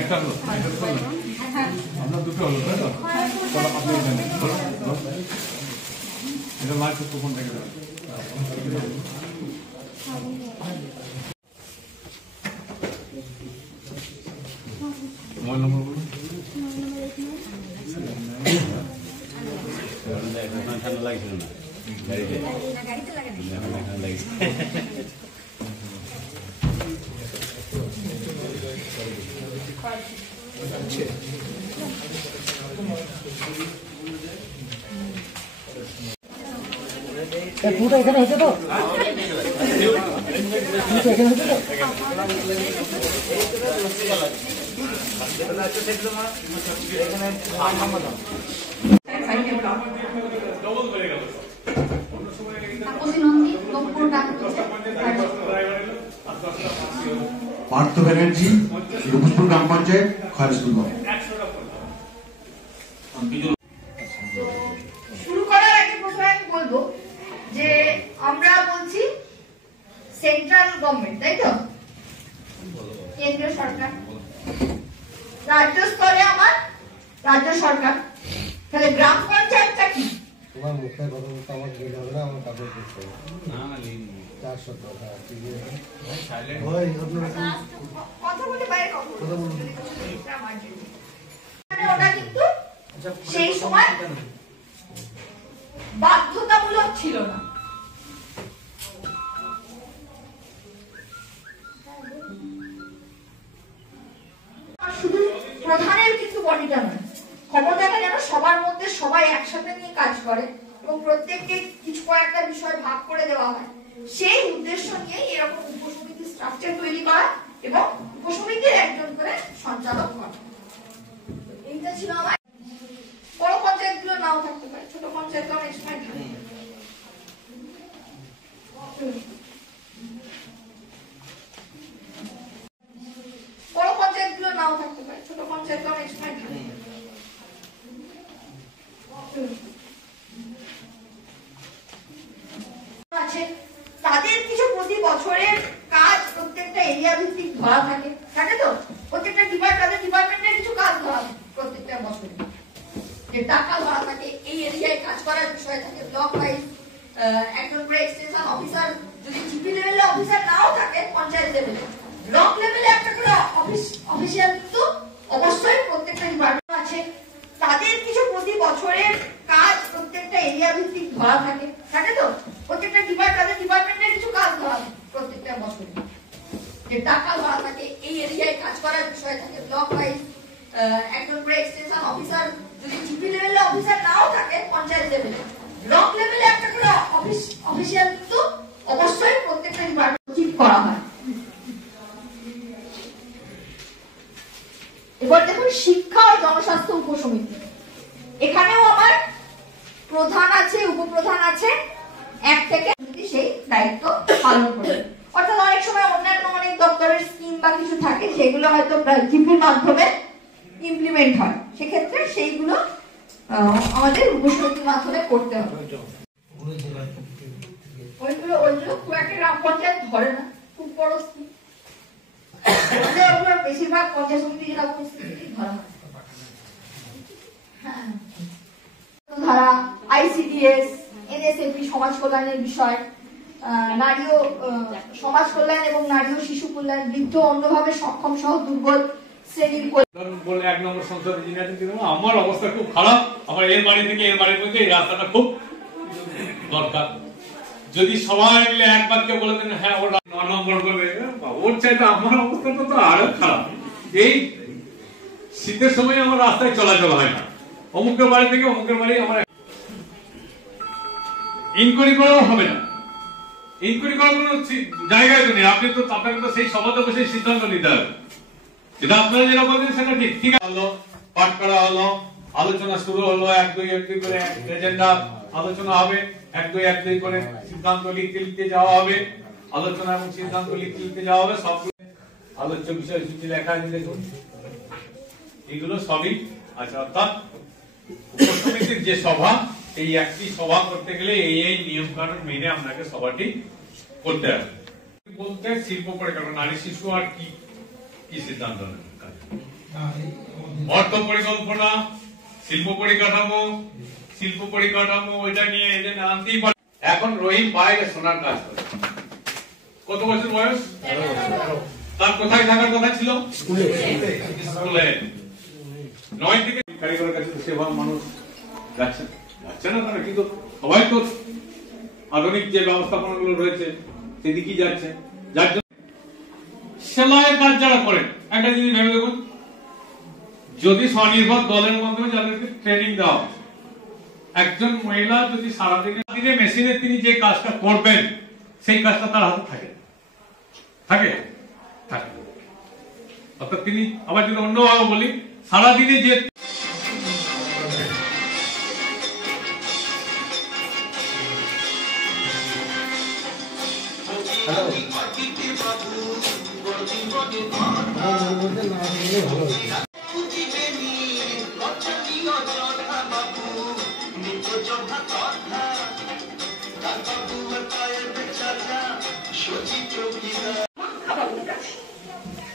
একটা হলো আমরা দুটো হলো তাই তো চলো আপনি এটা লাইভ ফোন থেকে মোবাইল নম্বর বলুন ঠান্ডা লাগছিল না গাড়িতে লাগিয়েছে পুরো এখানে হচ্ছে তো এখানে হচ্ছে তো পার্থ ব্যানার্জি রঘুপুর গ্রাম পঞ্চায়েত খয়রসুল। শুরু করার আগে প্রথমে আমি বলবো যে আমরা বলছি সেন্ট্রাল গভর্নমেন্ট, তাই তো কেন্দ্রীয় সরকার, রাজ্য স্তরে আমার রাজ্য সরকার, তাহলে গ্রাম পঞ্চায়েতটা কি? তোমার মুখে কথা বলতে আমার দিল হবে না, আমার কাপড় দিতে হবে না লিন 400 টাকা সাইলেন্ট হয় আপনারা কথা বলে বাইরে কথা বলুন। ওটা কিন্তু সেই সময় বাধ্যতামূলক ছিল না। শুধু প্রধানের কিন্তু বডিটা নয়, ক্ষমতাটা যেন সবার মধ্যে সবাই একসাথে নিয়ে কাজ করে এবং প্রত্যেককে কিছু কয়েকটা বিষয় ভাগ করে দেওয়া হয়, সেই উদ্দেশ্য নিয়ে এরকম উপসমিতি স্ট্রাকচার তৈরি করা এবং উপসমিতির একজন করে সঞ্চালক করা। এইটা ছিল আমার। বড় পঞ্চায়েত গুলো নাও থাকতে পারে, ছোট পঞ্চায়েত অনেক সময় থাকে। বড় পঞ্চায়েত গুলো নাও থাকতে পারে, ছোট পঞ্চায়েত অনেক সময় থাকে। আছে তাদের কিছু প্রতি বছরের কাজ প্রত্যেকটা এরিয়া ভিত্তিক ধরা থাকে, থাকে তো প্রত্যেকটা ডিপার্টমেন্টের কিছু কাজ ধরা প্রত্যেকটা বছরে, যে টাকা ধরা থাকে, এই এরিয়ায় কাজ করার বিষয় থাকে। ব্লক ওয়াইজ একজন করে এক্সটেনশন অফিসার, যদি জিপি লেভেলে অফিসার নাও থাকে, পঞ্চায়েত লেভেলে ব্লক লেভেলে একটা করে অফিসিয়াল কিন্তু অবশ্যই প্রত্যেকটা ডিপার্টমেন্ট আছে। তাদের কিছু প্রতি বছরের কাজ প্রত্যেকটা এরিয়া ভিত্তিক ধরা থাকে, থাকে তো প্রত্যেকটা ডিপার্টমেন্টের কিছু কাজ ধরা প্রত্যেকটা বছরে, যে টাকা ধরা থাকে, এই এরিয়ায় কাজ করার বিষয় থাকে। ব্লক ওয়াইজ একজন করে এক্সটেনশন অফিসার, যদি জিপি লেভেলে অফিসার নাও থাকে, পঞ্চায়েত লেভেলে ব্লক লেভেলে একটা করে অফিসিয়াল কিন্তু অবশ্যই প্রত্যেকটা ডিপার্টমেন্ট করা হয়। এবার দেখুন শিক্ষা ও জনস্বাস্থ্য উপসমিতি, এখানেও আমার প্রধান আছে, উপপ্রধান আছে, এক থেকে সেই দায়িত্ব পালন করে। অর্থাৎ অনেক সময় অন্যান্য অনেক দপ্তরের স্কিম বা কিছু থাকে, সেগুলো হয়তো জিপির মাধ্যমে ইমপ্লিমেন্ট হয়, সেক্ষেত্রে সেইগুলো আমাদের উপসমিতির মাধ্যমে করতে হবে। ওইগুলো খুব একটা গ্রাম পঞ্চায়েত ধরে না, খুব বড় স্কিম, বেশিরভাগ পঞ্চায়েত সমিতি জেলা পরিস্থিতি ধরা হয়। ধারা, আইসিডিএস, এনএসএপি সমাজ কল্যাণের বিষয়, নারী ও সমাজ কল্যাণ এবং নারী ও শিশু কল্যাণ, বৃদ্ধ অন্যভাবে সক্ষম সহ দুর্বল শ্রেণীর বলে 1 নম্বর সংসদে যিনি আছেন তিনি আমার অবস্থা খুব খারাপ, আমার এর বাড়ি থেকে এর বাড়ির মধ্যে এই রাস্তাটা খুব দরকার। যদি সবাই মিলে এক বাক্যে বলে দেন হ্যাঁ ওরা 9 নম্বর করবে, ওর চাইতে আমার অবস্থাটা তো আরো খারাপ। এই শীতের সময় আমার রাস্তায় চলাচল হয় না, অমুকের বাড়ি থেকে অমুকের বাড়ি আমার ইনকোয়ারি করাও হবে না। ইনকোয়ারি করার কোনো জায়গায় তো নেই, আপনি তো আপনাকে তো সেই সভাতে বসে সিদ্ধান্ত নিতে হবে। যেটা আপনারা যেটা বলছেন সেটা ঠিক ঠিক হলো, পাঠ করা হলো, আলোচনা শুরু হলো, 1 2 1 2 করে এজেন্ডা আলোচনা হবে, 1 2 1 2 করে সিদ্ধান্ত লিখতে যাওয়া হবে, আলোচনা এবং সিদ্ধান্ত লিখতে যাওয়া হবে, সব আলোচ্য বিষয়সূচি লেখা আছে দেখুন, এগুলো সবই আছে। অর্থাৎ উপসমিতির যে সভা, এই একটি সভা করতে গেলে এই নিয়ম কানুন মেনে আপনাকে সভাটি করতে হবে। বলতে শিল্প পরিকল্পনা, নারী শিশু আর কি কি সিদ্ধান্ত নেবেন, অর্থ পরিকল্পনা, শিল্প পরিকাঠামো ওইটা নিয়ে এদের আনতেই পারে। এখন রহিম বাইরে সোনার কাজ করে। কত বছর বয়স? তার কোথায় থাকার কথা ছিল? স্কুলে। 9 থেকে কারিগরের কাছে সেবা মানুষ যাচ্ছে না তারা, কিন্তু সবাই তো আধুনিক যে ব্যবস্থাপনাগুলো রয়েছে সেদিকেই যাচ্ছে। যার জন্য সেলাইয়ের কাজ যারা করেন, একটা জিনিস ভেবে দেখুন, যদি স্বনির্ভর দলের মাধ্যমে যাদেরকে ট্রেনিং দেওয়া, একজন মহিলা যদি সারাদিনে মেশিনে তিনি যে কাজটা করবেন সেই কাজটা তার হাতে থাকে। অর্থাৎ তিনি, আবার যদি অন্যভাবে বলি, সারাদিনে যে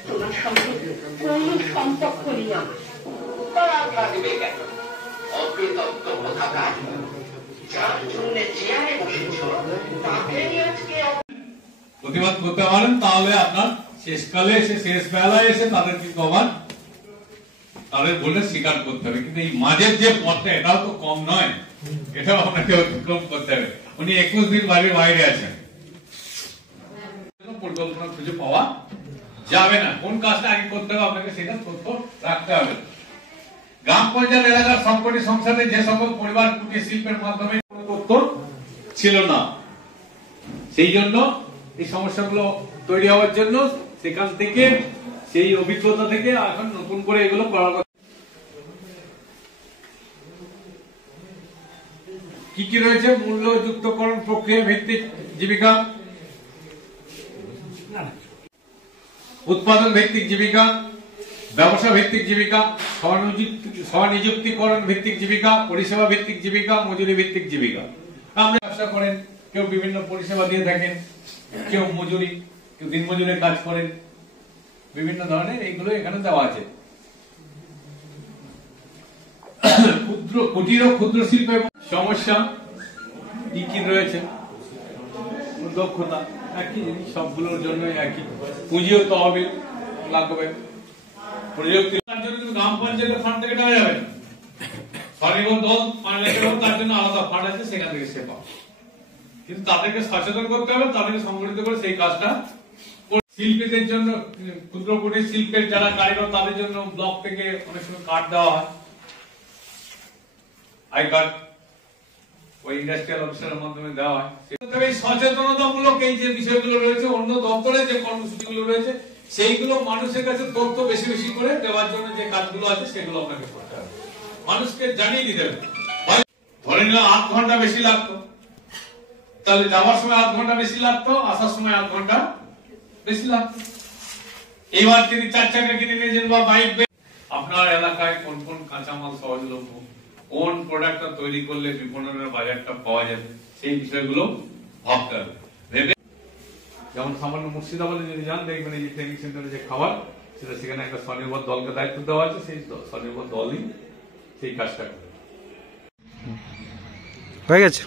তোমার সঙ্গে কোন সম্পর্ক নেই আমার। প্রতিবাদ করতে পারেন, তাহলে আপনার শেষকালে এসে, শেষ বেলায় এসে তাদের কিন্তু আবার তাদের বলে স্বীকার করতে হবে। কিন্তু এই মাঝের যে পথটা, এটাও তো কম নয়, এটাও আপনাকে অতিক্রম করতে হবে। উনি 21 দিন বাড়ির বাইরে আছেন, পরিকল্পনা খুঁজে পাওয়া যাবে না। কোন কাজটা আগে করতে হবে আপনাকে সেটা তথ্য রাখতে হবে। গ্রাম পঞ্চায়েত এলাকার সবকটি সংসদে যে সকল পরিবার কুটির শিল্পের মাধ্যমে কোনো তথ্য ছিল না, সেই জন্য এই সমস্যাগুলো তৈরি হওয়ার জন্য সেখান থেকে, সেই অভিজ্ঞতা থেকে এখন নতুন করে এগুলো করার কথা। কি কি রয়েছে? মূল্যযুক্তকরণ প্রক্রিয়া ভিত্তিক জীবিকা, উৎপাদন ভিত্তিক জীবিকা, ব্যবসা ভিত্তিক জীবিকা, স্বনিযুক্তিকরণ ভিত্তিক জীবিকা, পরিষেবা ভিত্তিক জীবিকা, মজুরি ভিত্তিক জীবিকা। আমরা ব্যবসা করেন, কেউ বিভিন্ন পরিষেবা দিয়ে থাকেন, কেউ মজুরি, কেউ দিনমজুরের কাজ করেন, বিভিন্ন ধরনের এইগুলো এখানে দেওয়া আছে। কুটির ও ক্ষুদ্র শিল্পের সমস্যা কি কি রয়েছে? দক্ষতা একই জিনিস, সবগুলোর জন্য একই। পুঁজি ও তহবিল লাগবে, প্রযুক্তি। তার জন্য কিন্তু গ্রাম পঞ্চায়েতের ফান্ড থেকে টাকা যাবে না। স্বনির্ভর দল 5 লাখ টাকা, তার জন্য আলাদা ফান্ড আছে, সেখান থেকে সে পাবে। কিন্তু তাদেরকে সচেতন করতে হবে, তাদেরকে সংগঠিত করে সেই কাজটা। শিল্পীদের জন্য, ক্ষুদ্র কুটির শিল্পের যারা কারিগর, তাদের জন্য ব্লক থেকে অনেক সময় কার্ড দেওয়া হয়, আই কার্ড, ওই ইন্ডাস্ট্রিয়াল অফিসারের মাধ্যমে দেওয়া হয়। এই সচেতনতামূলক এই যে বিষয়গুলো রয়েছে, অন্য দপ্তরে যে কর্মসূচিগুলো রয়েছে, সেইগুলো মানুষের কাছে তথ্য বেশি বেশি করে দেওয়ার জন্য যে কাজগুলো আছে সেগুলো আপনাকে করতে হবে, মানুষকে জানিয়ে দিতে হবে। ধরে নিলাম 8 ঘন্টা বেশি লাগতো, তাহলে যাওয়ার সময় 8 ঘন্টা বেশি লাগতো, আসার সময় 8 ঘন্টা বেশি লাগতো। এবার তিনি 4 চাকা কিনে নিয়েছেন বা বাইক, আপনার এলাকায় কোন কোন কাঁচামাল সহজলভ্য, কোন প্রোডাক্টটা তৈরি করলে বিপণনের বাজারটা পাওয়া যাবে, সেই বিষয়গুলো ভাবতে হবে। ভেবে, যেমন সামান্য মুর্শিদাবাদে যদি যান, দেখবেন এই যে ট্রেনিং সেন্টারে যে খাবার, সেটা সেখানে একটা স্বনির্ভর দলকে দায়িত্ব দেওয়া আছে, সেই স্বনির্ভর দলই সেই কাজটা করে। হয়ে গেছে।